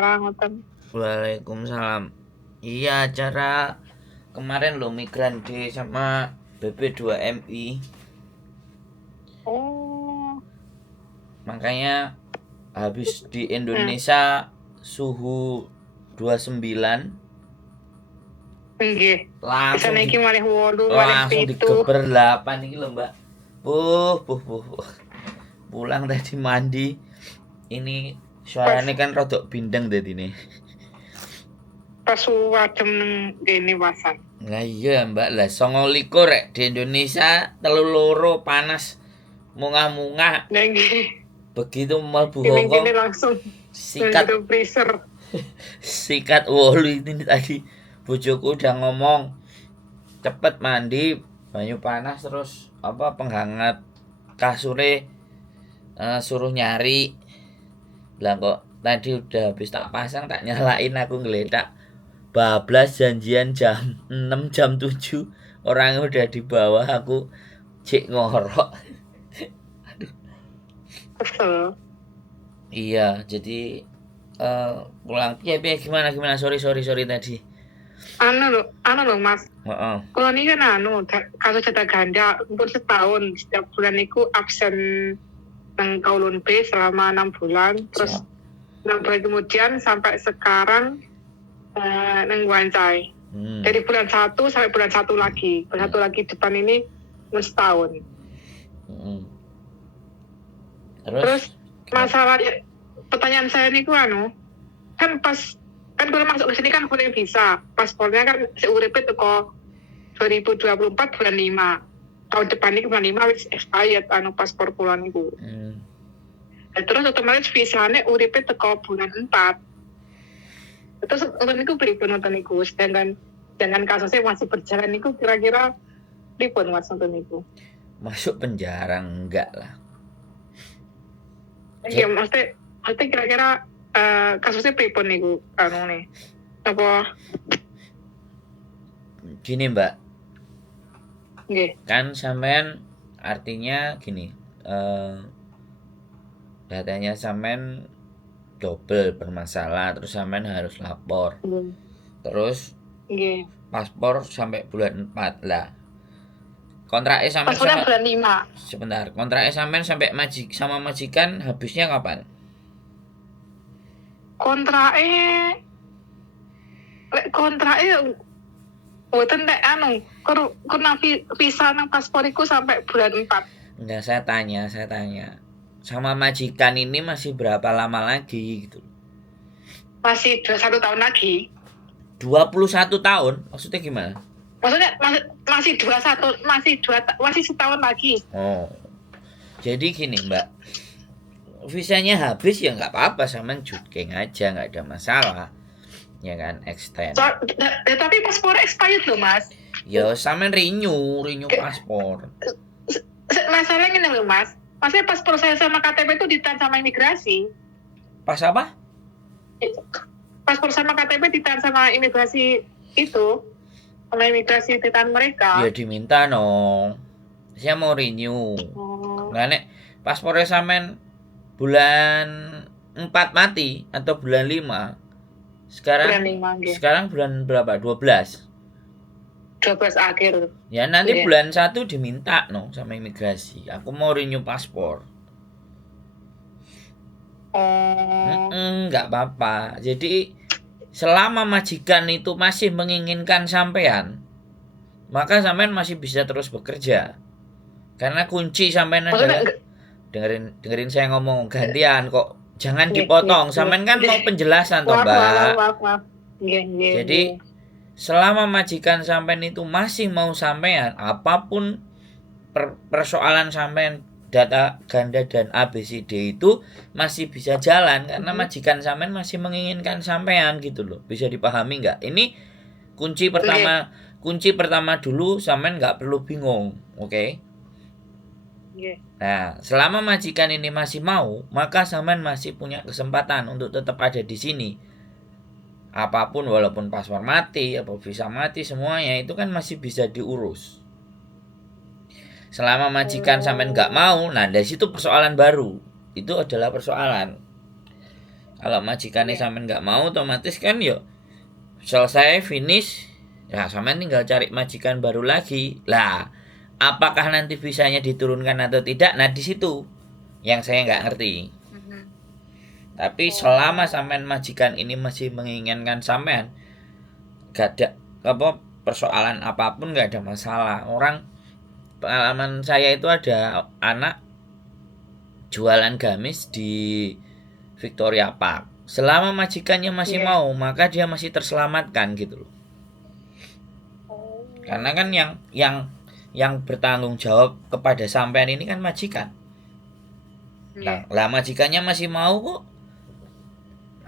acara ngoten. Waalaikumsalam. Iya, acara kemarin lo Migran Day sama BP2MI. Oh. Makanya habis di Indonesia suhu 29 Nggih. langsung Kesana di, iki malih 8, malih langsung 7. digeber 8 ini loh, Mbak. Pulang tadi mandi. Ini suaranya kan rodok bindeng tadi nih. Pas wadem gini pasan. Lah iya Mbak, lah 29 rek di Indonesia 3 panas mungah-mungah. Nggih. Begitu mlebu Ini Hongkong langsung sikat ke freezer. sikat wolu ini tadi bojoku udah ngomong cepet mandi banyu panas terus penghangat kasure suruh nyari. Lah kok tadi udah habis tak pasang tak nyalain aku ngeledak bablas janjian jam 6 jam 7 orangnya udah di bawah aku cek ngorok. Kesel. Iya jadi pulang gimana sorry tadi Anu lho Mas. Kalau ini kan kasus jatah ganda untuk setahun setiap bulan itu absen nang Kowloon B selama 6 bulan. Terus 6 bulan kemudian sampai sekarang nang Wancai. Dari bulan 1 sampai bulan 1 lagi. Bulan 1 lagi depan ini setahun. Terus masalahnya pertanyaan saya ini kan pas kan kalau masuk ke sini kan boleh visa, paspornya kan seuripe teko 2024 bulan 5. Tahun depan ini bulan 5 wis expired paspor kula niku. Terus otomatis visane uripe teko bulan 4. Terus untuk niku pripun nonton niku sedangkan kasusnya masih berjalan niku kira-kira pripun Mas nonton niku? Masuk penjara enggak lah. Iya, maksudnya kira-kira kasusnya pripun niku nih. Apa gini Mbak? Nggih. Kan sampean artinya gini, datanya sampean double bermasalah terus sampean harus lapor. Terus paspor sampai bulan 4 lah. Kontraknya sampai paspornya bulan 5. Sebentar, kontraknya sampean sampai sama majikan habisnya kapan? Kontraknya mboten nek kurang visa nang pasporiku sampai bulan 4. Enggak, saya tanya. Sama majikan ini masih berapa lama lagi gitu? Masih 21 tahun lagi. 21 tahun? Maksudnya gimana? Maksudnya masih 21 masih setahun lagi. Oh. Jadi gini, Mbak. Visanya habis ya nggak apa-apa sama jutkeng aja, nggak ada masalah. Ya kan, extend. Tapi paspor expired loh, Mas. Ya sama renew paspor. Masalahnya loh, Mas. Maksudnya paspor saya sama KTP itu ditahan sama imigrasi. Pas apa? Paspor sama KTP ditahan sama imigrasi itu. Sama imigrasi ditahan mereka. Ya diminta no. Saya mau renew. Nah nek paspornya sampean bulan 4 mati atau bulan 5. Sekarang bulan berapa? 12 akhir. Ya nanti bulan 1 diminta no sama imigrasi. Aku mau renew paspor. Nggak apa-apa. Jadi selama majikan itu masih menginginkan sampean, maka sampean masih bisa terus bekerja. Karena kunci sampean adalah dengerin saya ngomong gantian kok. Jangan dipotong. Sampean kan mau penjelasan toh, Mbak. Jadi selama majikan sampean itu masih mau sampean, apapun persoalan sampean data ganda dan ABCD itu masih bisa jalan karena majikan sampean masih menginginkan sampean gitu loh. Bisa dipahami nggak? Ini kunci pertama dulu, sampean nggak perlu bingung, oke? Nah, selama majikan ini masih mau, maka sampean masih punya kesempatan untuk tetap ada di sini. Apapun, walaupun paspor mati, apa visa mati, semuanya itu kan masih bisa diurus. Selama majikan sampean nggak mau, nah dari situ persoalan baru. Itu adalah persoalan. Kalau majikannya Iya. sampean nggak mau, otomatis kan yo selesai finish. Ya sampean tinggal cari majikan baru lagi. Lah, apakah nanti visanya diturunkan atau tidak? Nah di situ yang saya nggak ngerti. Mhm. Tapi selama Oh. sampean majikan ini masih menginginkan sampean, gak ada persoalan apapun, nggak ada masalah. Orang pengalaman saya itu ada anak jualan gamis di Victoria Park. Selama majikannya masih Iya. mau, maka dia masih terselamatkan gitu loh. Oh. Karena kan yang bertanggung jawab kepada sampean ini kan majikan. Iya. Lah majikannya masih mau kok.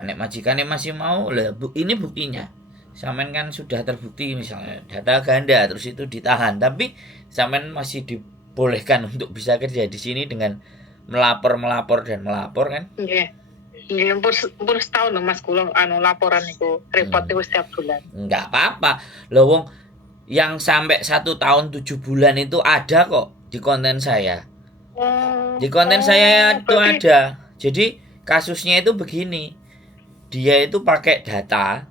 Nek majikannya masih mau, lah ini buktinya. Sampean kan sudah terbukti misalnya data ganda terus itu ditahan, tapi sampean masih dibolehkan untuk bisa kerja di sini dengan melapor dan melapor kan. Iya. Iya, pun setahun loh Mas kula laporan iku report iku setiap bulan. Enggak apa-apa. Loh wong yang sampai 1 tahun 7 bulan itu ada kok di konten saya. Oh. Di konten saya itu Berarti ada. Jadi kasusnya itu begini. Dia itu pakai data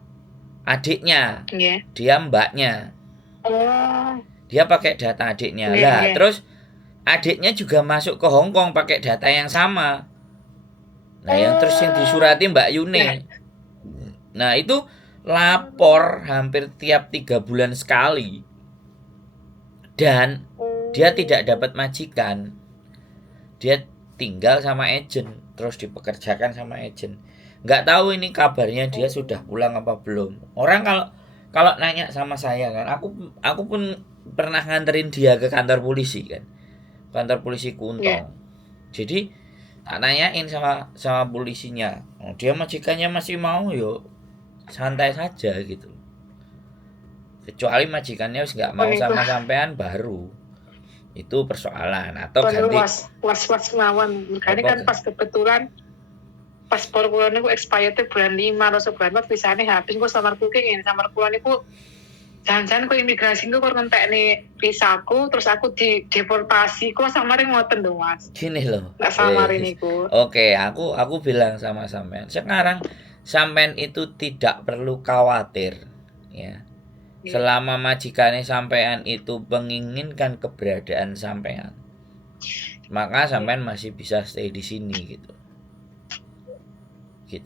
adiknya, iya. dia mbaknya. Oh. Dia pakai data adiknya. Iya, Lah, iya. terus adiknya juga masuk ke Hong Kong pakai data yang sama. Nah, yang terus yang disurati Mbak Nah, Yune. Nah, itu lapor hampir tiap 3 bulan sekali. Dan dia tidak dapat majikan. Dia tinggal sama agent, terus dipekerjakan sama agent. Nggak tahu ini kabarnya dia sudah pulang apa belum. Orang kalau kalau nanya sama saya kan, aku pun pernah nganterin dia ke kantor polisi kan, kantor polisi iya. Kuntong. Jadi tak tanyain sama polisinya, oh, dia majikannya masih mau, yuk santai saja gitu. Kecuali majikannya wis nggak Oh mau niku sama sampean baru itu persoalan, atau niku ganti was mawon. Makanya kan apa. pas kebetulan paspor kula niku expired bulan 5 atau sebulan 4 visane habis kok samar kuking samar kula niku jangan-jangan kok imigrasi niku kok ngentekne visaku terus aku dideportasi kok samare ngoten lho Mas. Gini loh, Nggak samare niku. oke, aku bilang sama sampean, sekarang sampean itu tidak perlu khawatir, ya. Iya. Selama majikannya sampean itu menginginkan keberadaan sampean, maka sampean masih bisa stay di sini gitu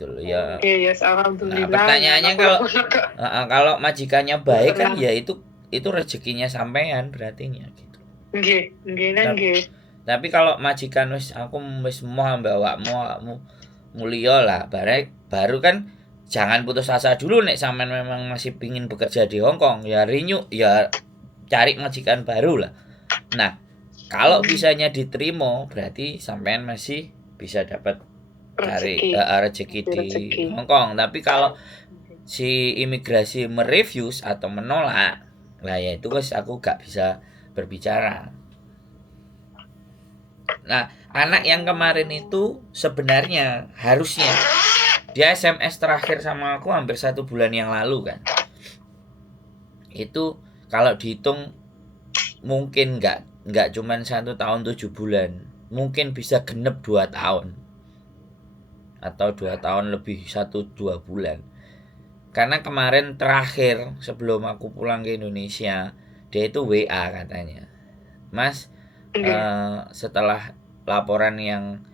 loh ya. Oke, yes, Nah, alhamdulillah. pertanyaannya kalau majikannya baik kan ya itu rezekinya sampean berartinya gitu. Nggih, nggih. Tapi kalau majikan aku wis mau awakmu mulia lah, baru kan jangan putus asa dulu nek sampean memang masih pingin bekerja di Hong Kong, ya renew, ya cari majikan baru lah. Nah, kalau visanya diterima berarti sampean masih bisa dapat cari rezeki di Hong Kong. Tapi kalau si imigrasi merefuse atau menolak, lah ya itu guys aku gak bisa berbicara. Nah, anak yang kemarin itu sebenarnya harusnya dia SMS terakhir sama aku hampir 1 bulan yang lalu kan. Itu kalau dihitung mungkin nggak cuman 1 tahun 7 bulan, mungkin bisa genep 2 tahun atau 2 tahun lebih 1-2 bulan. Karena kemarin terakhir sebelum aku pulang ke Indonesia, dia itu WA katanya, Mas, setelah laporan yang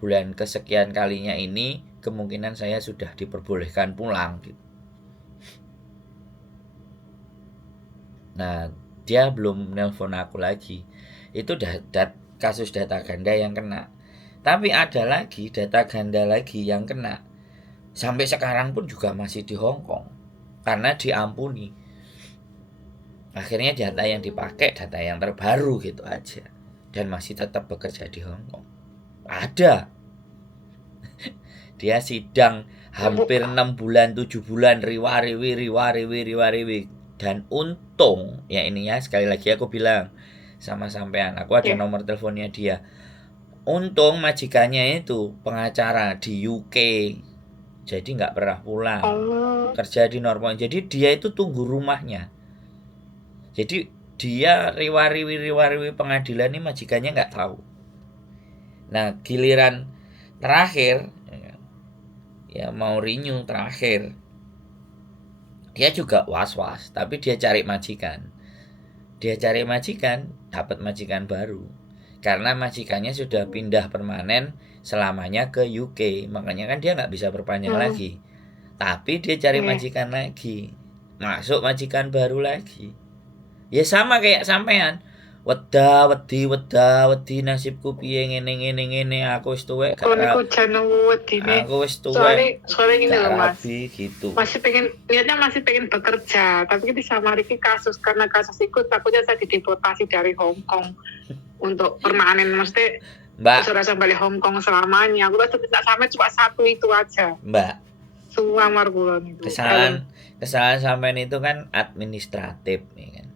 bulan kesekian kalinya ini, kemungkinan saya sudah diperbolehkan pulang gitu. Nah, dia belum nelpon aku lagi. Itu kasus data ganda yang kena. Tapi ada lagi data ganda lagi yang kena. Sampai sekarang pun juga masih di Hong Kong. Karena diampuni. Akhirnya data yang dipakai data yang terbaru gitu aja. Dan masih tetap bekerja di Hong Kong. Ada. Dia sidang hampir 6 bulan 7 bulan riwariwi. Dan untung, ya ini ya sekali lagi aku bilang sama sampean, aku ada nomor teleponnya dia. Untung majikannya itu pengacara di UK, jadi nggak pernah pulang, kerja di Normal. Jadi dia itu tunggu rumahnya. Jadi dia riwariwi pengadilan ini majikannya nggak tahu. Nah giliran terakhir ya mau renew terakhir. Dia juga was-was, tapi dia cari majikan. Dapat majikan baru. Karena majikannya sudah pindah permanen selamanya ke UK, makanya kan dia nggak bisa perpanjang lagi. Tapi dia cari majikan lagi, masuk majikan baru lagi. Ya sama kayak sampean. Wedi nasibku piye ngene aku wis tuwek Kalau niku jano wedine. Aku wis tuwek. Soalnya gini loh Mas. Gitu. Niatnya masih pengen bekerja, tapi disamariki kasus karena kasus itu takutnya saya dideportasi dari Hong Kong untuk permanen, maksudnya Mbak, sudah balik Hong Kong selamanya. Aku rasa tidak sampai cuma satu itu aja. Mbak, Suamar kulon itu. kesalahan sampean itu kan administratif ya kan.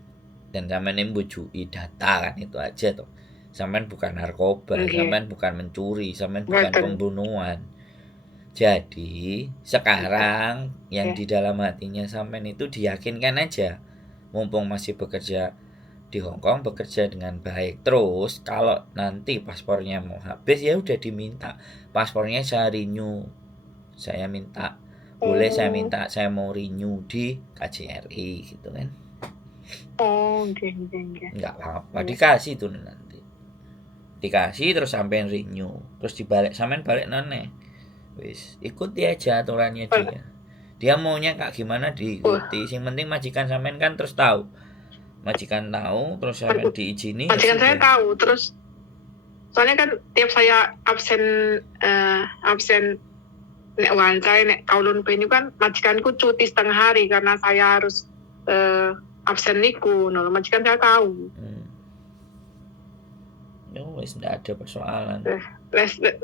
Dan sampean mbujui data kan, itu aja tuh. Sampean bukan narkoba, sampean bukan mencuri, sampean bukan pembunuhan. Jadi sekarang yang di dalam hatinya sampean itu diyakinkan aja, mumpung masih bekerja di Hong Kong, bekerja dengan baik. Terus kalau nanti paspornya mau habis ya udah diminta paspornya saya renew, saya minta boleh, saya mau renew di KJRI gitu kan. Nggak apa-apa, dikasih tuh nanti, dikasih terus sampean renew, terus dibalik sampean balik nane, wis ikuti aja aturannya dia maunya kayak gimana diikuti. Yang penting majikan sampean kan terus tahu, terus sampean diizini. Majikan saya tahu, terus soalnya kan tiap saya absen nek wancai nek kaulun ini kan majikanku cuti setengah hari karena saya harus absen niku, majikan saya tahu. Wis ndak ada persoalan.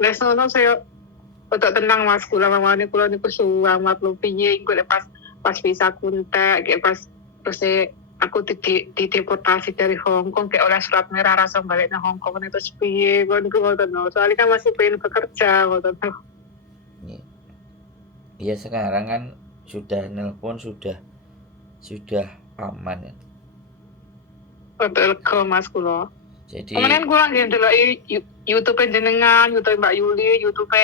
Les nono saya untuk tenang Mas, kula niku suamat lu piye iku pas visa kuntek kayak pas terus aku dideportasi dari Hong Kong kayak oleh surat merah rasa balik ke Hong Kong itu piye kon ngoten no. Soalnya kan masih pengen bekerja ngoten. Iya sekarang kan sudah nelpon sudah aman. Betul ke Mas kula. Jadi kemudian kula nggih ndelok YouTube jenengan, YouTube Mbak Yuli, YouTube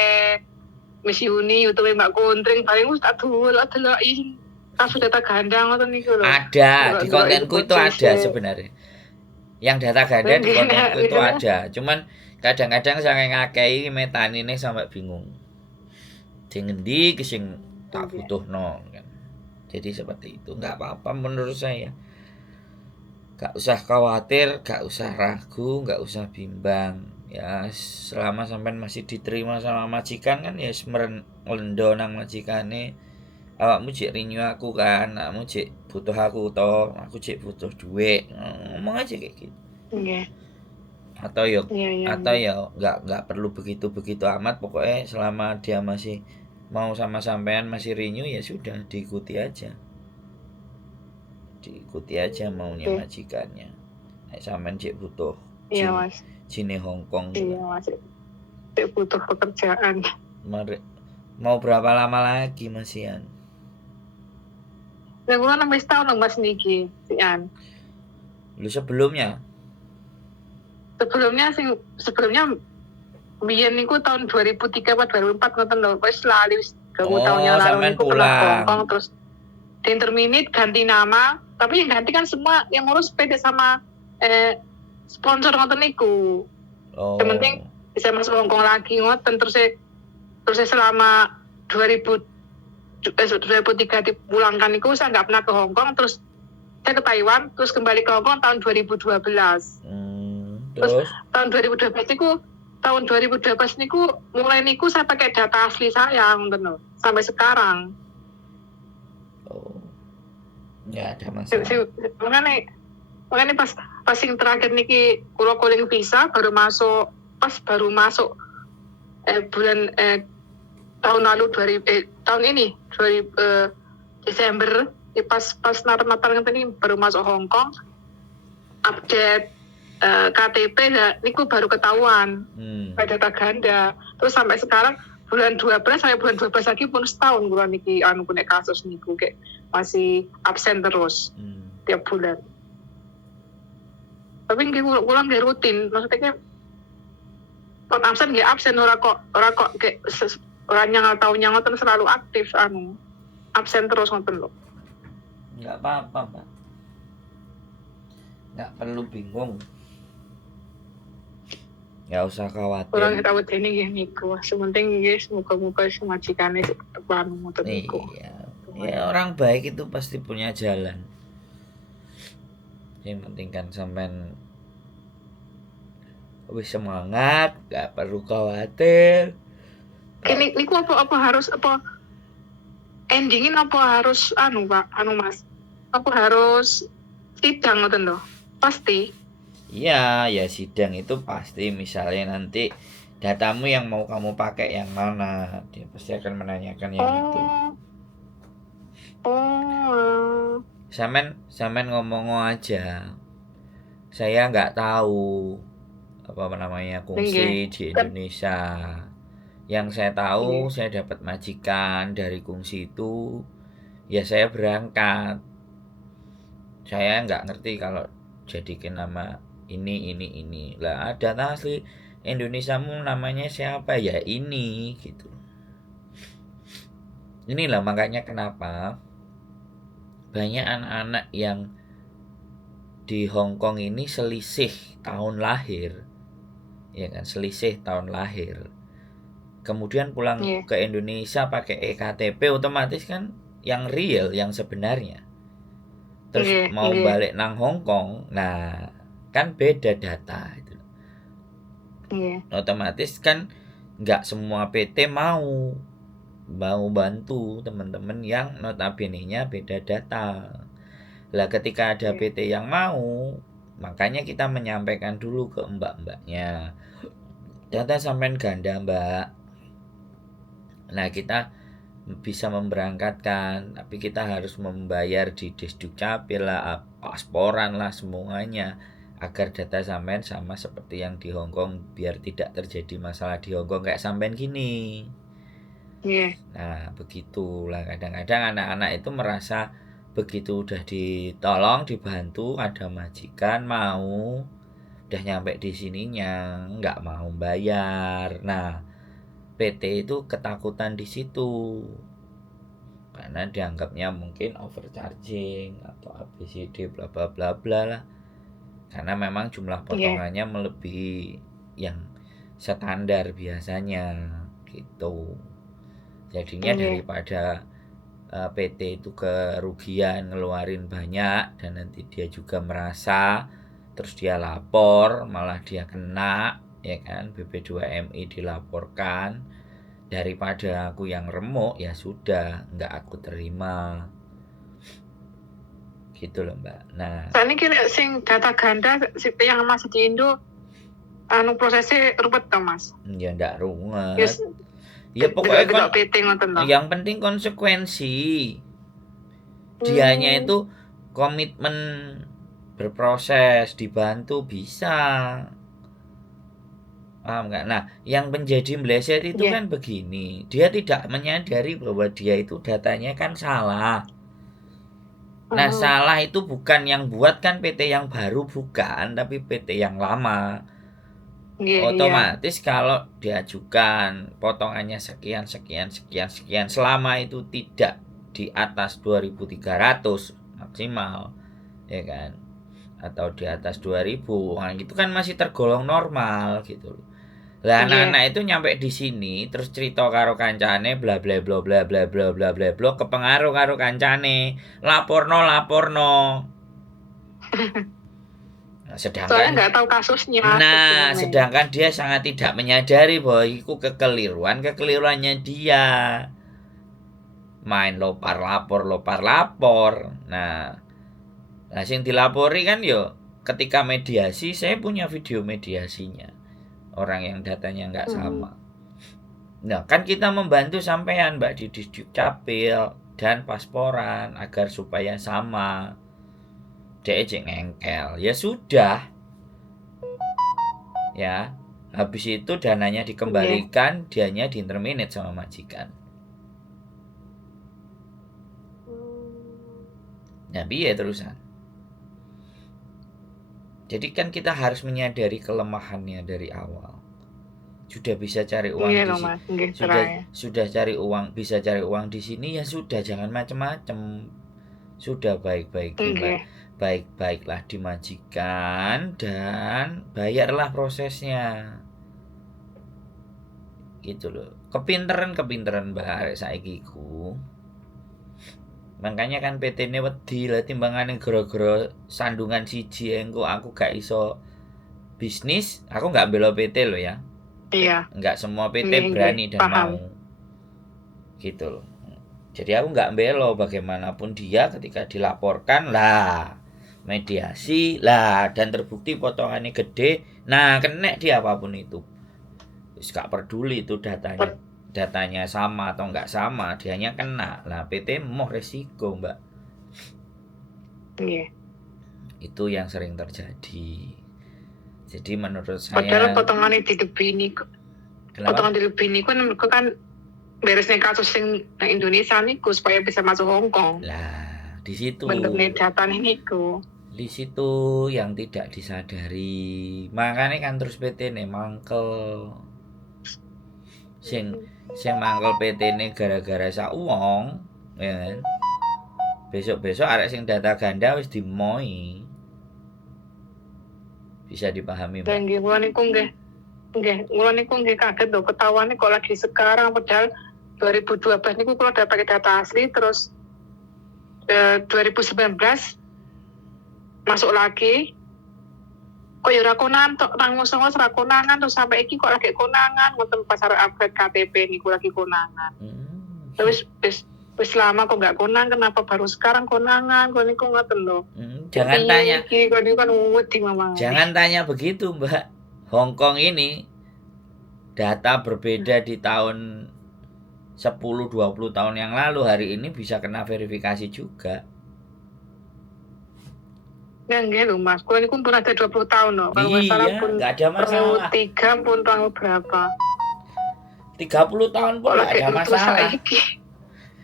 Miss Yuni, YouTube Mbak Kontring, paling wis tak delok-deloki kasus data ganda ngoten niku lho. Ada di kontenku itu ada sebenarnya. Yang data ganda di kontenku itu ada. Cuman kadang-kadang saking akeh metanine sampai bingung. Sing endi sing tak butuhno kan. Jadi seperti itu, enggak apa-apa menurut saya. Enggak usah khawatir, enggak usah ragu, enggak usah bimbang. Ya selama sampean masih diterima sama majikan kan ya melendo nang majikane. Awakmu cek renew aku kan, awakmu cek butuh aku toh, aku cek butuh duit. Ngomong aja kayak gitu. Atau ya enggak perlu begitu amat, pokoknya selama dia masih mau sama sampean masih renew ya sudah diikuti aja maunya majikannya. Sampean cek butuh Cine Hong Kong. Iya Mas, cek butuh pekerjaan. Mau berapa lama lagi Mas Ian? Yang ulang 6 tahun Mas niki Ian. Lu sebelumnya biyen niku tahun 2003 atau 2004 ngoten lho, wis lali wis 20 tahun yang lalu niku pulang. Hongkong terus interminate ganti nama, tapi yang ganti kan semua yang ngurus PD sama sponsor ngoten niku. Yang penting bisa masuk Hongkong lagi ngoten, terus saya selama 2003 dipulangkan niku saya nggak pernah ke Hongkong, terus saya ke Taiwan, terus kembali ke Hongkong tahun 2012. Terus tahun 2012 niku mulai niku saya pakai data asli saya ngoten sampai sekarang. Ya ada masalah. Makanya pas yang terakhir niki kula calling visa baru masuk bulan tahun lalu tahun ini Desember pas Natal ngeten iki baru masuk Hong Kong, update KTP niku baru ketahuan data ganda. Terus sampai sekarang bulan 12 lagi pun setahun kula niki nek kasus niku kayak masih absen terus tiap bulan. Tapi nggih kula nggih rutin, maksudnya kon absen ora kok kayak orang yang taunya ngoten selalu aktif absen terus ngoten lho. Nggak apa-apa, Pak. Nggak perlu bingung. Nggak usah khawatir. Orang tahu ini nggih niku. Sementing nggih semoga-moga semajikane tepan ngoten niku. Iya. Ya orang baik itu pasti punya jalan. Yang penting kan sampean wis semangat, nggak perlu khawatir. Ini niku apa harus endingin apa harus Pak, Mas. Apa harus sidang ngoten lho. Pasti. Iya, ya sidang itu pasti. Misalnya nanti datamu yang mau kamu pakai yang mana, dia pasti akan menanyakan yang itu. Samen ngomong aja. Saya nggak tahu apa namanya kungsi di Indonesia. Yang saya tahu, saya dapat majikan dari kungsi itu. Ya saya berangkat. Saya nggak ngerti kalau jadikan nama ini lah ada asli Indonesiamu namanya siapa ya ini gitu. Inilah makanya kenapa banyak anak-anak yang di Hong Kong ini selisih tahun lahir, ya kan, selisih tahun lahir. Kemudian pulang ke Indonesia pakai EKTP, otomatis kan yang real, yang sebenarnya. Terus mau balik nang Hong Kong, nah kan beda data itu. Otomatis kan nggak semua PT mau bantu teman-teman yang notabene-nya beda data. Lah ketika ada PT yang mau, makanya kita menyampaikan dulu ke mbak-mbaknya, data sampean ganda mbak. Nah kita bisa memberangkatkan, tapi kita harus membayar di Desdukcapil lah, pasporan lah, semuanya agar data sampean sama seperti yang di Hong Kong, biar tidak terjadi masalah di Hong Kong kayak sampean gini. Nah begitulah, kadang-kadang anak-anak itu merasa begitu udah ditolong, dibantu, ada majikan mau, udah nyampe di sininya nggak mau bayar. Nah PT itu ketakutan di situ karena dianggapnya mungkin overcharging atau ABCD bla bla bla bla lah, karena memang jumlah potongannya melebihi yang standar biasanya gitu. Jadinya daripada PT itu kerugian ngeluarin banyak dan nanti dia juga merasa, terus dia lapor malah dia kena, ya kan, BP2MI dilaporkan, daripada aku yang remuk ya sudah nggak aku terima gitu loh mbak. Nah ini kira sing data ganda yang masih di Indo prosesnya rupet toh mas? Ya ndak runget ya pokoknya yang penting konsekuensi dianya itu komitmen berproses, dibantu bisa. Paham nggak? Nah, yang menjadi meleset itu kan begini, dia tidak menyadari bahwa dia itu datanya kan salah. Nah, salah itu bukan yang buat kan PT yang baru, bukan, tapi PT yang lama. Otomatis kalau diajukan potongannya sekian, selama itu tidak di atas 2.300 maksimal, ya kan, atau di atas 2.000, nah itu kan masih tergolong normal gitu loh. Lah anak-anak itu nyampe di sini terus cerita karo kancane bla bla bla bla bla bla bla bla bla, kepengaruh karo kancane, laporno. Nah, sedangkan nggak tahu kasusnya. Nah, sedangkan dia sangat tidak menyadari bahwa itu kekeliruannya dia. Main lopar lapor. Nah, sing dilapori kan yo ketika mediasi, saya punya video mediasinya. Orang yang datanya nggak sama. Nah, kan kita membantu sampean Mbak di Desdukcapil dan pasporan agar supaya sama. Dia ngengkel. Ya sudah. Ya, habis itu dananya dikembalikan, dianya diinterminate sama majikan. Nah, piye terusan? Jadi kan kita harus menyadari kelemahannya dari awal. sudah bisa cari uang Iya di loh sini, Mas, nggih sudah cerai. sudah cari uang, bisa cari uang di sini, ya sudah, jangan macam-macam. Sudah baik-baiki Nggih. baik-baiklah di majikan dan bayarlah prosesnya. Gitu loh. Kepinteran Mbak arek saiki ku. Makanya kan PT ini wedi lah timbangane gara-gara sandungan siji engko aku gak iso bisnis, aku nggak bela PT loh ya. Iya, Nggak semua PT nggih, berani dan paham. mau. Gitu loh. Jadi aku nggak belo, bagaimanapun dia ketika dilaporkan lah, mediasi lah, dan terbukti potongannya gede, nah kena dia apapun itu. Terus gak peduli itu datanya sama atau nggak sama, dianya kena lah, PT mau resiko mbak. Nggih. Itu yang sering terjadi. Jadi menurut Padahal saya, potongannya dilebih potongan dilebih niku kan beresnya kasus yang Indonesia niku supaya bisa masuk Hong Kong. lah di situ Bener-bener data niku. di situ yang tidak disadari, makanya kan terus PT ini mangkel. Sing mangkel PT ini gara-gara sak uang, ya kan? Besok-besok arek sing data ganda wis dimoi. Bisa dipahami, Mbak? Dan nggih kula niku nggih kaget lho ketahuane kok lagi sekarang, padahal 2012 niku kula udah pakai data asli, terus 2019 masuk lagi kok ya ora konangan tok, nang musola ora konangan, terus sampai iki kok lagi konangan, ngoten pas arep upgrade KTP niku lagi konangan. Terus wis lama kok nggak konang, kenapa baru sekarang konangan? Kok niku ngoten lho. Jangan tanya. Kok niku kan wedi mamang. Jangan tanya begitu, Mbak. Hong Kong ini data berbeda di tahun 10-20 tahun yang lalu, hari ini bisa kena verifikasi juga. Ya nggih lho Mas, kula niku pun ada 20 tahun loh. Kalau nggak salah pun nggak ada masalah. 3 pun tahun berapa. 30 tahun pun nggak ada masalah.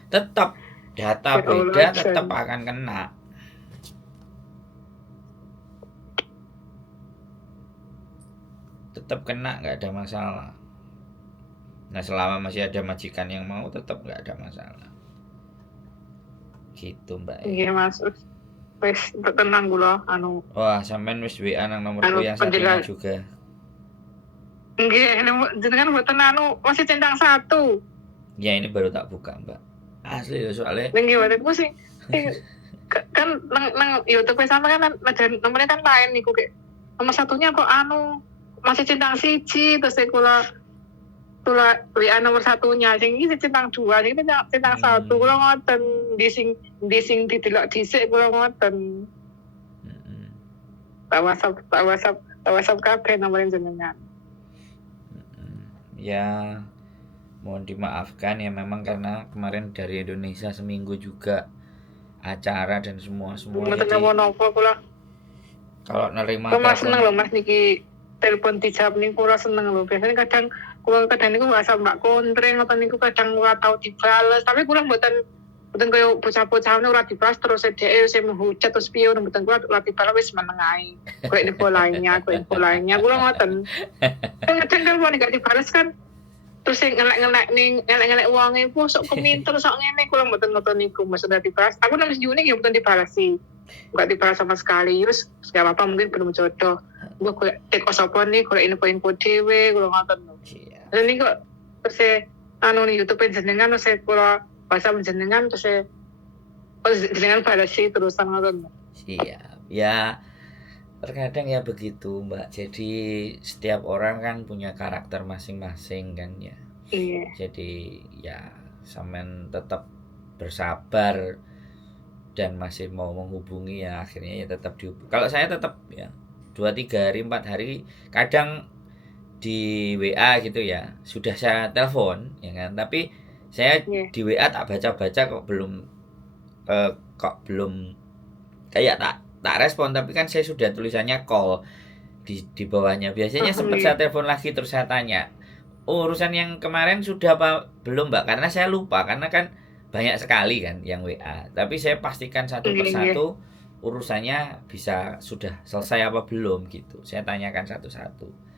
Tetap data beda tetap akan kena. Tetap kena, nggak ada masalah. Nah selama masih ada majikan yang mau, tetap nggak ada masalah. Gitu Mbak. Iya Mas, wis tenang kula Wah sampean wis WA nang nomorku yang satunya juga. Nggih, jenengan mboten masih centang 1. Ya ini baru tak buka Mbak. Asli ya soalnya. Nggih mboten ku sing kan nang YouTube sampe kan nomornya kan lain niku kayak nomor satunya kok masih centang 1, terus kula WA nomor satunya sing iki centang 2, sing centang 1 kula ngoten di sing didelok dhisik kula ngoten. Tak WhatsApp kabeh nomor jenengan. Ya mohon dimaafkan ya, memang karena kemarin dari Indonesia seminggu juga acara dan semua mboten napa-napa kula. Kalau nerima telepon seneng lho Mas niki telepon dijawab niku kula seneng lho. Biasanya kadang niku WhatsApp Mbak Kontreng atau niku kadang ora tau dibales, tapi kula mboten koyo bocah-bocah ora dibales terus dhek sing menghujat terus piye, mboten kula ora dibales wis meneng ae. Kok info lainnya kula ngoten. Kadang telepon gak dibales kan terus sing ngelek uangnya sok keminter sok ngene, kula mboten ngoten niku Mas udah dibales. Aku nang Juni ya mboten dibales sih. Enggak dibalas sama sekali. Terus gak apa-apa mungkin belum jodoh. Gue cek sapa nih kalau info dhewe kula ngoten lho. Dan ini kok terus nih YouTube jenengan terus kula bahasa jenengan terus jenengan balasi terusan ngoten. Siap. Ya terkadang ya begitu Mbak. Jadi setiap orang kan punya karakter masing-masing kan ya. Iya. Jadi ya sampean tetap bersabar dan masih mau menghubungi ya akhirnya ya tetap dihubungi. Kalau saya tetap ya 2-3 hari 4 hari kadang di WA gitu ya sudah saya telepon ya kan, tapi saya di WA tak baca-baca kok belum kayak tak respon, tapi kan saya sudah tulisannya call di bawahnya. Biasanya sempat saya telepon lagi terus saya tanya, urusan yang kemarin sudah apa belum Mbak, karena saya lupa karena kan banyak sekali kan yang WA, tapi saya pastikan satu persatu urusannya bisa sudah selesai apa belum gitu, saya tanyakan satu-satu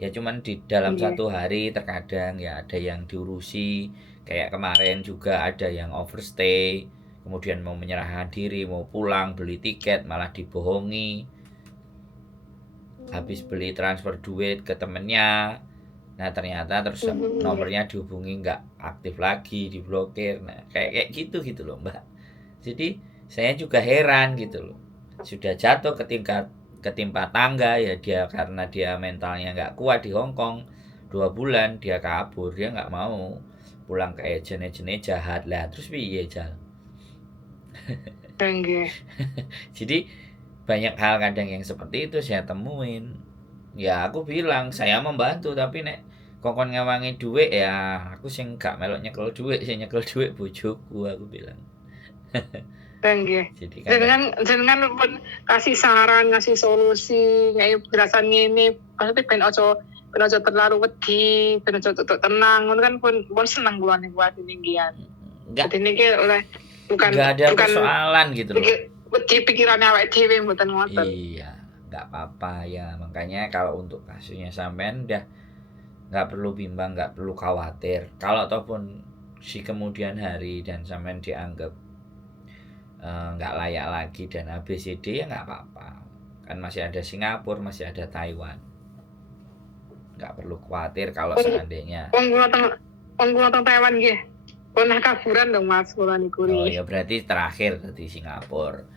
Ya cuman di dalam Iya. satu hari terkadang ya ada yang diurusi, kayak kemarin juga ada yang overstay, kemudian mau menyerahkan diri, mau pulang, beli tiket malah dibohongi, habis beli transfer duit ke temennya, nah ternyata terus Iya. nomornya dihubungi nggak aktif lagi, diblokir, nah kayak gitu loh Mbak. Jadi saya juga heran gitu loh, sudah jatuh ketimpa tangga ya dia karena dia mentalnya nggak kuat di Hong Kong 2 bulan dia kabur, dia nggak mau pulang ke agent jahat lah, terus piye Jal. Nggih. Jadi banyak hal kadang yang seperti itu saya temuin, ya aku bilang saya membantu tapi nek kongkon ngawangi duit ya aku sing gak melok nyekel duit, sing nyekel duit bojoku, aku bilang. Nggih. Jadi kan Jenengan pun kasih saran, ngasih solusi, kayak penjelasan ngene, maksudnya ben ojo terlalu wedi, ben ojo tenang, ngono kan pun seneng kula niku atine nggih. nggak Dadi niki oleh bukan nggak ada bukan persoalan gitu loh. wedi pikirannya awake dhewe mboten ngoten. Iya, nggak apa-apa ya. Makanya kalau untuk kasusnya sampean udah nggak perlu bimbang, nggak perlu khawatir. Kalau ataupun si kemudian hari dan sampean dianggap nggak layak lagi dan ABCD ya nggak apa-apa. Kan masih ada Singapura, masih ada Taiwan. Nggak perlu khawatir kalau seandainya. Wong kula teng Taiwan nggih. Pernah kaburan dong Mas kula niku. Oh ya berarti terakhir di Singapura.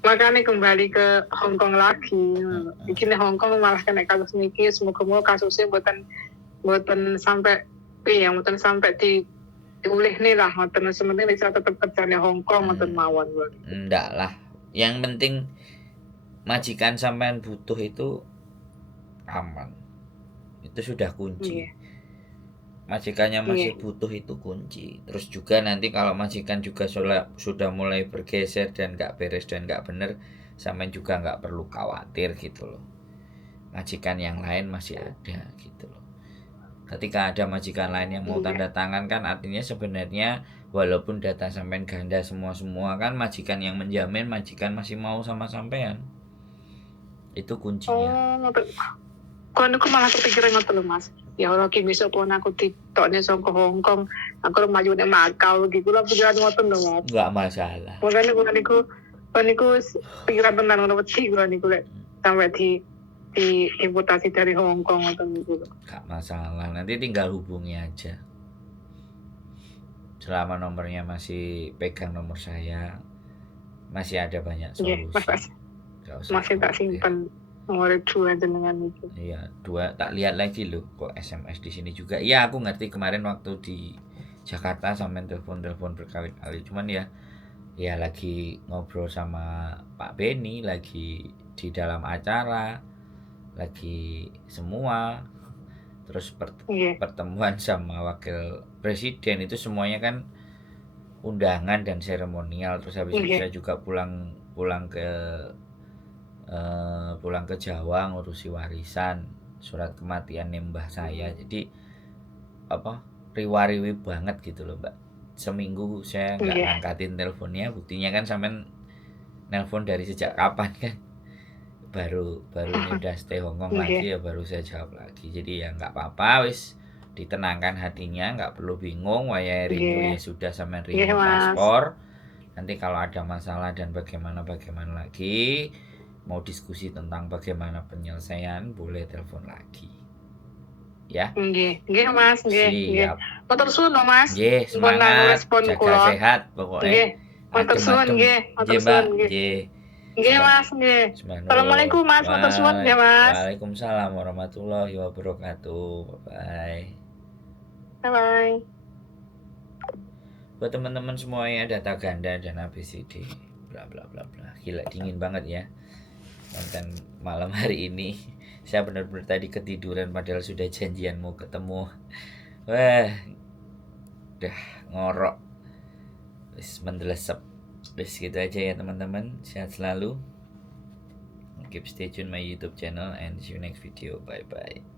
Makanya kembali ke Hong Kong lagi. Iki nih Hong Kong malah kena kasus niki, semoga kasusnya buatan sampai mboten sampai diulih nih lah, ngoten sementing bisa tetap kerjane Hong Kong ngoten mawon. Enggak lah. Yang penting majikan sampean butuh itu aman. Itu sudah kunci. Majikannya masih butuh itu kunci. Terus juga nanti kalau majikan juga sudah mulai bergeser dan nggak beres dan nggak bener, sampean juga nggak perlu khawatir gitu loh. Majikan yang lain masih ada gitu loh. Ketika ada majikan lain yang mau tanda tangan kan artinya sebenarnya walaupun data sampean ganda semua kan majikan yang menjamin majikan masih mau sama sampean. Itu kuncinya. Kon aku malah kepikiran ngoten lho Mas. Ya Allah ki besok pun aku ditokne saka Hong Kong, aku maju nek Macau iki kula pikiran ngoten lho Mas. Enggak masalah. Makanya kula niku pikiran tenan ngono wedi kula niku lek sampai diimputasi dari Hong Kong ngoten niku. Enggak masalah, nanti tinggal hubungi aja. Selama nomornya masih pegang nomor saya, masih ada banyak solusi. Masih tak simpen nomor 2 jenengan itu. Iya, 2 tak lihat lagi loh kok SMS di sini juga. Iya, aku ngerti kemarin waktu di Jakarta sampai telepon berkali-kali. Cuman ya lagi ngobrol sama Pak Beni, lagi di dalam acara, lagi semua. Terus pertemuan sama wakil presiden itu semuanya kan undangan dan seremonial. Terus habis itu saya juga pulang ke Jawa ngurusi warisan, surat kematian mbah saya. Jadi riwariwi banget gitu loh Mbak. Seminggu saya nggak ngangkatin teleponnya, buktinya kan sampean nelpon dari sejak kapan kan, baru ini udah stay Hong Kong lagi ya baru saya jawab lagi. Jadi ya nggak apa-apa, wis ditenangkan hatinya, nggak perlu bingung. Wayahe rindu ya sudah sampean rindu paspor. Nanti kalau ada masalah dan bagaimana lagi, mau diskusi tentang bagaimana penyelesaian, boleh telepon lagi. Ya. Nggih Mas, nggih. Matur suwun Mas. Nggih, semangat, jaga sehat pokoknya. Nggih. Matur suwun nggih. Nggih Mas, nggih. Assalamualaikum Mas, matur suwun ya Mas. Waalaikumsalam warahmatullahi wabarakatuh. Bye. Bye. Buat teman-teman semuanya data ganda dan ABCD bla bla bla bla. Gila dingin banget ya konten malam hari ini. Saya benar-benar tadi ketiduran padahal sudah janjian mau ketemu. Wah, udah ngorok, wis mendelesep. Wis gitu aja ya teman-teman. Sehat selalu. Keep stay tune my YouTube channel and see you next video. Bye bye.